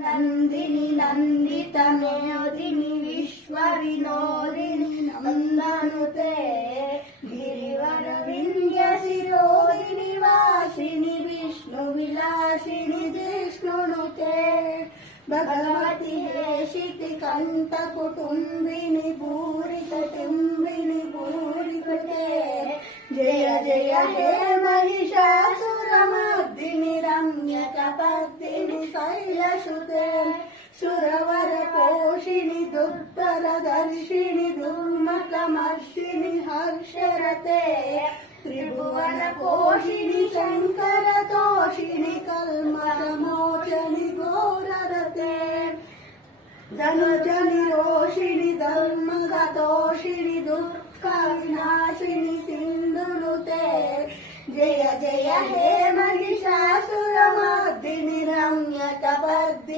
नंदिनी नंदितमेदिनी विश्वविनोदिनी नंदनुते गिरिवर विंध्य शिरोदिनी वासिनी विष्णुविलासिनी जिष्णुनुते भगवती हेशिति कंठ कुटुंबिनी भूरि कुटुंबिनी भूरि कृते जय जय हे महिषासुरमर्दिनि रम्यकपर्दिनि शैलसुते सुरवर पोषिणि दुर्धरदर्शिनि दुर्मकमर्षिणि हर्षरते त्रिभुवन पोषिणि शंकर तोषिणि कल्मषमोचनि घोररते धनुजनि रोषिणि धर्मगतोषिणि दुःखविनाशिनि सिन्धुनुते जय जय हे महिषासुरमर्दिनि रम्यकपर्दिनि